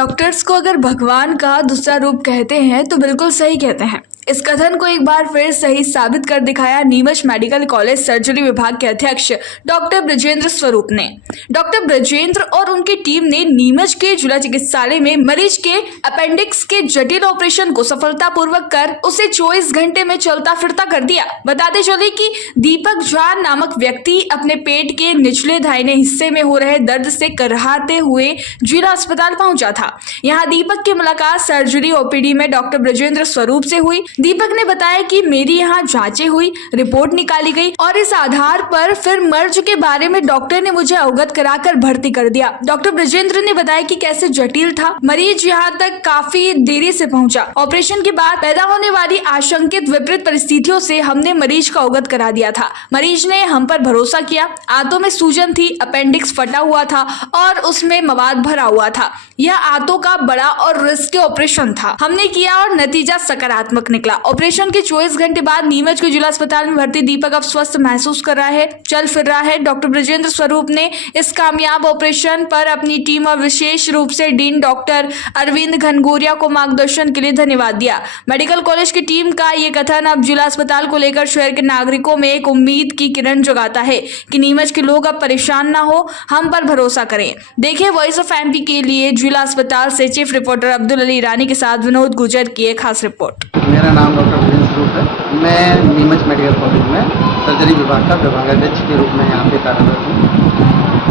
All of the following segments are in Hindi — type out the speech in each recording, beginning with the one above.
डॉक्टर्स को अगर भगवान का दूसरा रूप कहते हैं तो बिल्कुल सही कहते हैं। इस कथन को एक बार फिर सही साबित कर दिखाया नीमच मेडिकल कॉलेज सर्जरी विभाग के अध्यक्ष डॉक्टर ब्रजेंद्र स्वरूप ने। डॉक्टर ब्रजेंद्र और उनकी टीम ने नीमच के जिला चिकित्सालय में मरीज के अपेंडिक्स के जटिल ऑपरेशन को सफलतापूर्वक कर उसे 24 घंटे में चलता फिरता कर दिया। बताते चले कि दीपक झा नामक व्यक्ति अपने पेट के निचले दाहिने हिस्से में हो रहे दर्द से कराहते हुए जिला अस्पताल पहुंचा था। यहाँ दीपक की मुलाकात सर्जरी ओपीडी में डॉक्टर ब्रजेंद्र स्वरूप से हुई। दीपक ने बताया कि मेरी यहाँ जांचें हुई, रिपोर्ट निकाली गई और इस आधार पर फिर मर्ज के बारे में डॉक्टर ने मुझे अवगत कराकर भर्ती कर दिया। डॉक्टर ब्रजेंद्र ने बताया कि कैसे जटिल था, मरीज यहाँ तक काफी देरी से पहुंचा। ऑपरेशन के बाद पैदा होने वाली आशंकित विपरीत परिस्थितियों से हमने मरीज को अवगत करा दिया था। मरीज ने हम पर भरोसा किया। आंतों में सूजन थी, अपेंडिक्स फटा हुआ था और उसमें मवाद भरा हुआ था। यह आंतों का बड़ा और रिस्की ऑपरेशन था। हमने किया और नतीजा सकारात्मक निकला। ऑपरेशन के 24 घंटे बाद नीमच के जिला अस्पताल में भर्ती दीपक अब स्वस्थ महसूस कर रहा है, चल फिर रहा है। डॉक्टर ब्रजेंद्र स्वरूप ने इस कामयाब ऑपरेशन पर अपनी टीम और विशेष रूप से डीन डॉक्टर अरविंद घनघोरिया को मार्गदर्शन के लिए धन्यवाद दिया। मेडिकल कॉलेज की टीम का ये कथन अब जिला अस्पताल को लेकर शहर के नागरिकों में एक उम्मीद की किरण जगाता है कि नीमच के लोग अब परेशान ना हो, हम पर भरोसा करें। देखिए वॉइस ऑफ एमपी के लिए जिला अस्पताल से चीफ रिपोर्टर अब्दुल अली ईरानी के साथ विनोद गुजर की एक खास रिपोर्ट। मेरा नाम डॉक्टर ब्रजेंद्र स्वरूप है। मैं नीमच मेडिकल कॉलेज में सर्जरी विभाग का विभागाध्यक्ष के रूप में यहाँ पे कार्यरत हूँ।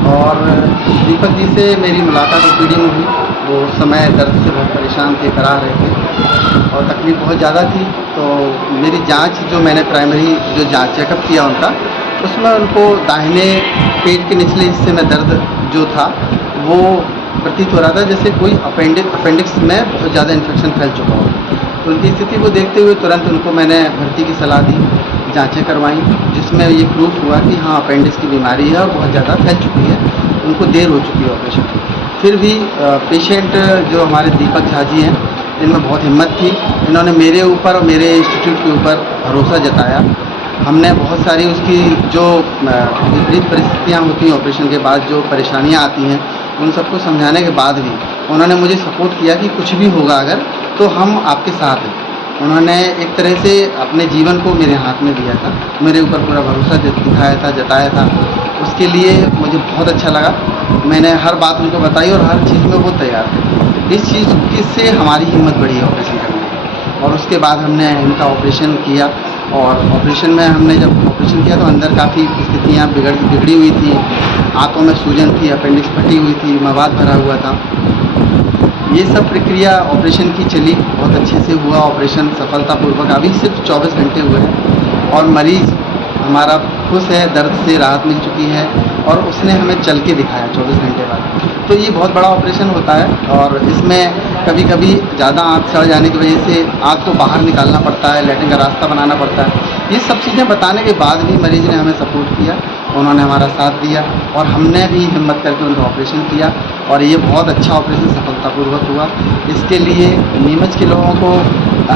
और दीपक जी से मेरी मुलाकात ओपीडी में हुई। वो उस समय दर्द से बहुत परेशान थे, करा रहे थे और तकलीफ बहुत ज़्यादा थी। तो मेरी जांच जो मैंने प्राइमरी जो जांच चेकअप किया उनका, उसमें उनको दाहिने पेट के निचले हिस्से में दर्द जो था वो प्रतीत हो रहा था जैसे कोई अपेंडिक्स में बहुत ज़्यादा इन्फेक्शन फैल चुका हो। तो उनकी स्थिति को देखते हुए तुरंत उनको मैंने भर्ती की सलाह दी, जांचें करवाईं, जिसमें ये प्रूफ हुआ कि हाँ अपेंडिक्स की बीमारी है और बहुत ज़्यादा फैल चुकी है, उनको देर हो चुकी है ऑपरेशन की। फिर भी पेशेंट जो हमारे दीपक झा जी हैं, इनमें बहुत हिम्मत थी। इन्होंने मेरे ऊपर और मेरे इंस्टीट्यूट के ऊपर भरोसा जताया। हमने बहुत सारी उसकी जो विपरीत परिस्थितियाँ होती हैं ऑपरेशन के बाद, जो परेशानियाँ आती हैं, उन सबको समझाने के बाद भी उन्होंने मुझे सपोर्ट किया कि कुछ भी होगा अगर तो हम आपके साथ हैं। उन्होंने एक तरह से अपने जीवन को मेरे हाथ में दिया था, मेरे ऊपर पूरा भरोसा दिखाया था, जताया था। उसके लिए मुझे बहुत अच्छा लगा। मैंने हर बात उनको बताई और हर चीज़ में वो तैयार थे। इस चीज़ से हमारी हिम्मत बढ़ी ऑपरेशन करने की। और उसके बाद हमने इनका ऑपरेशन किया और ऑपरेशन में हमने जब ऑपरेशन किया तो अंदर काफ़ी स्थितियाँ बिगड़ी हुई थी। आंतों में सूजन थी, अपेंडिक्स फटी हुई थी, मवाद भरा हुआ था। ये सब प्रक्रिया ऑपरेशन की चली, बहुत अच्छे से हुआ ऑपरेशन सफलतापूर्वक। अभी सिर्फ 24 घंटे हुए हैं और मरीज़ हमारा खुश है, दर्द से राहत मिल चुकी है और उसने हमें चल के दिखाया 24 घंटे बाद। तो ये बहुत बड़ा ऑपरेशन होता है और इसमें कभी कभी ज़्यादा आँत सड़ जाने की वजह से आँत को बाहर निकालना पड़ता है, लैट्रिन का रास्ता बनाना पड़ता है। ये सब चीज़ें बताने के बाद भी मरीज़ ने हमें सपोर्ट किया, उन्होंने हमारा साथ दिया और हमने भी हिम्मत करके उनका ऑपरेशन किया और ये बहुत अच्छा ऑपरेशन सफलतापूर्वक हुआ। इसके लिए नीमच के लोगों को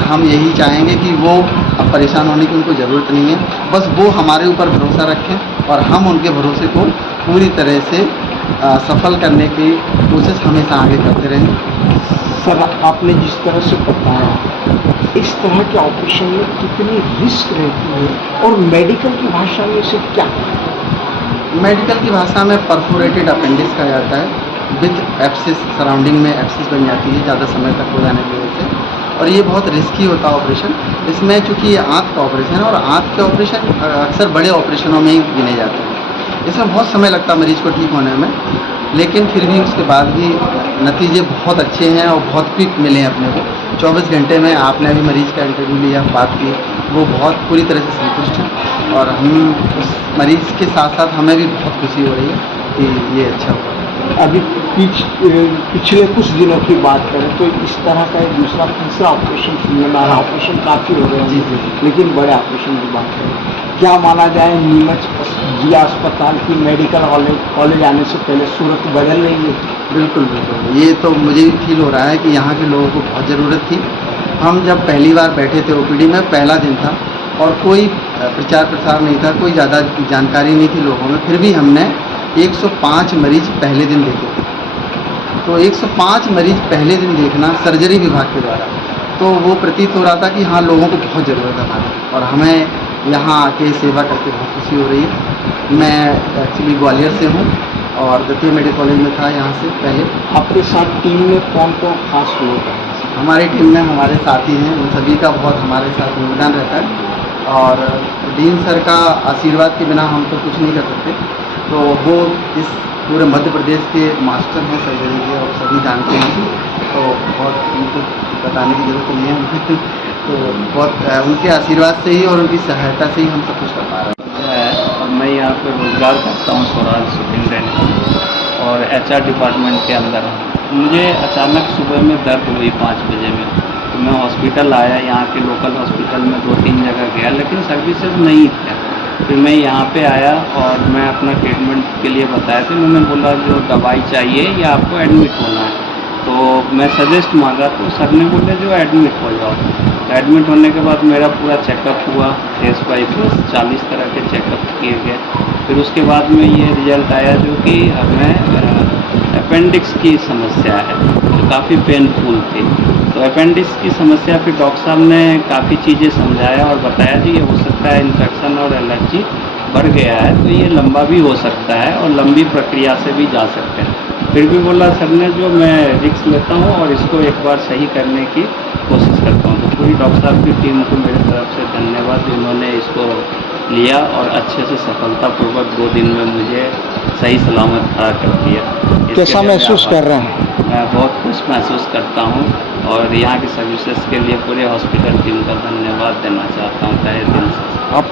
हम यही चाहेंगे कि वो अब परेशान होने की उनको ज़रूरत नहीं है, बस वो हमारे ऊपर भरोसा रखें और हम उनके भरोसे को पूरी तरह से सफल करने की कोशिश हमेशा आगे करते रहें। सर, आपने जिस तरह से बताया, इस तरह के ऑपरेशन में कितनी रिस्क रहती है और मेडिकल की भाषा में इसे क्या कहते हैं? मेडिकल की भाषा में परफोरेटेड अपेंडिक्स कहा जाता है। विथ एप्सिस, सराउंडिंग में एप्सिस बन जाती है ज़्यादा समय तक हो जाने की वजह से, और ये बहुत रिस्की होता है ऑपरेशन। इसमें चूँकि ये आँत का ऑपरेशन है और आँत के ऑपरेशन अक्सर बड़े ऑपरेशनों में ही गिने जाते हैं। इसमें बहुत समय लगता है मरीज़ को ठीक होने में, लेकिन फिर भी उसके बाद भी नतीजे बहुत अच्छे हैं और बहुत क्विक मिले हैं अपने को। 24 घंटे में आपने अभी मरीज़ का इंटरव्यू लिया, बात की, वो बहुत पूरी तरह से संतुष्ट हैं और हम उस मरीज़ के साथ साथ हमें भी बहुत खुशी हो रही है कि ये अच्छा हुआ। अभी पिछले कुछ दिनों की बात करें तो इस तरह का एक दूसरा तीसरा ऑपरेशन हमारा ऑपरेशन काफ़ी हो रहे हैं जी, लेकिन बड़े ऑपरेशन की बात करें, क्या माना जाए नीमच जिला अस्पताल की मेडिकल कॉलेज आने से पहले सूरत बदल रही है? बिल्कुल बिल्कुल, ये तो मुझे भी फील हो रहा है कि यहाँ के लोगों को बहुत ज़रूरत थी। हम जब पहली बार बैठे थे ओपीडी में, पहला दिन था और कोई प्रचार प्रसार नहीं था, कोई ज़्यादा जानकारी नहीं थी लोगों में, फिर भी हमने 105 मरीज पहले दिन देखे थे तो 105 मरीज पहले दिन देखना सर्जरी विभाग के द्वारा, तो वो प्रतीत हो रहा था कि हाँ लोगों को बहुत ज़रूरत है हमारी, और हमें यहाँ आके सेवा करके बहुत खुशी हो रही है। मैं एक्चुअली ग्वालियर से हूँ और दतिया मेडिकल कॉलेज में था यहाँ से पहले। आपके साथ टीम में कौन कौन खास लोग हैं? हमारी टीम में हमारे साथी हैं, उन सभी का बहुत हमारे साथ योगदान रहता है, और डीन सर का आशीर्वाद के बिना हम तो कुछ नहीं कर सकते। तो वो इस पूरे मध्य प्रदेश के मास्टर हैं सर्जरी के, और सभी जानते हैं, तो बहुत उनको बताने की जरूरत नहीं है मुझे। तो बहुत उनके आशीर्वाद से ही और उनकी सहायता से ही हम सब कुछ कर पा रहे हैं। और मैं यहाँ पे रोज़गार करता हूँ स्वराज सुपरिटेंडेंट और HR डिपार्टमेंट के अंदर हूँ। मुझे अचानक सुबह में दर्द हुई 5 बजे में, तो मैं हॉस्पिटल आया, यहाँ के लोकल हॉस्पिटल में 2-3 जगह गया, लेकिन सर्विसेज नहीं थे। फिर मैं यहाँ पे आया और मैं अपना ट्रीटमेंट के लिए बताया था, उन्होंने बोला जो दवाई चाहिए या आपको एडमिट होना है, तो मैं सजेस्ट मांगा तो सर ने बोले जो एडमिट हो जाओ। एडमिट होने के बाद मेरा पूरा चेकअप हुआ, फेस बाई फेस 40 तरह के चेकअप किए गए। फिर उसके बाद में ये रिजल्ट आया जो कि हमें अपेंडिक्स की समस्या है, तो काफ़ी पेनफुल थी। तो अपेंडिक्स की समस्या फिर डॉक्टर साहब ने काफ़ी चीज़ें समझाया और बताया जी ये हो सकता है इन्फेक्शन और एलर्जी बढ़ गया है, तो ये लंबा भी हो सकता है और लंबी प्रक्रिया से भी जा सकते हैं। फिर भी बोला सर ने जो मैं रिस्क लेता हूँ और इसको एक बार सही करने की कोशिश करता हूँ। तो पूरी डॉक्टर साहब की टीम को मेरी तरफ से धन्यवाद, जिन्होंने इसको लिया और अच्छे से सफलतापूर्वक 2 दिन में मुझे सही सलामत खड़ा कर दिया। कैसा महसूस कर रहे हैं? मैं बहुत खुश महसूस करता हूँ और यहाँ की सर्विसेज के लिए पूरे हॉस्पिटल टीम का धन्यवाद देना चाहता हूँ तहे दिल से। आप